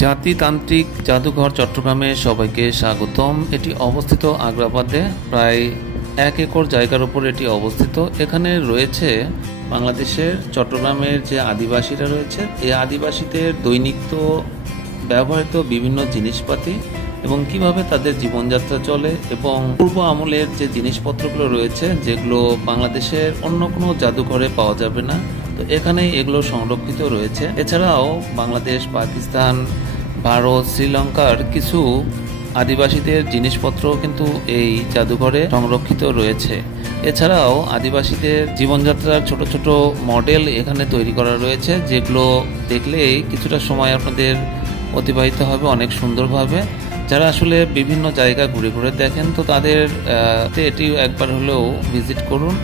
জাতিতান্ত্রিক জাদুঘর চট্টগ্রামে সবাইকে স্বাগতম। এটি অবস্থিত আগ্রাবাদে, প্রায় 1 একর জায়গার উপর এটি অবস্থিত। এখানে রয়েছে বাংলাদেশের চট্টগ্রামের যে আদিবাসীরা রয়েছে, এই আদিবাসীদের দৈনিত্য ব্যবহৃত বিভিন্ন জিনিসপাতি এবং কিভাবে তাদের জীবনযাত্রা চলে এবং পূর্ব আমলের যে জিনিসপত্রগুলো রয়েছে যেগুলো বাংলাদেশের অন্য কোনো জাদুঘরে পাওয়া যাবে না, তো এখানে এগুলো সংরক্ষিত রয়েছে। এছাড়াও বাংলাদেশ, পাকিস্তান, ভারত, শ্রীলঙ্কার কিছু আদিবাসীদের জিনিসপত্র কিন্তু এই জাদুঘরে সংরক্ষিত রয়েছে। এছাড়াও আদিবাসীদের জীবনযাত্রার ছোট ছোট মডেল এখানে তৈরি করা রয়েছে, যেগুলো দেখলেই কিছুটা সময় আপনাদের অতিবাহিত হবে অনেক সুন্দরভাবে। যারা আসলে বিভিন্ন জায়গা ঘুরে ঘুরে দেখেন, তো তাদের এটি একবার হলেও ভিজিট করুন।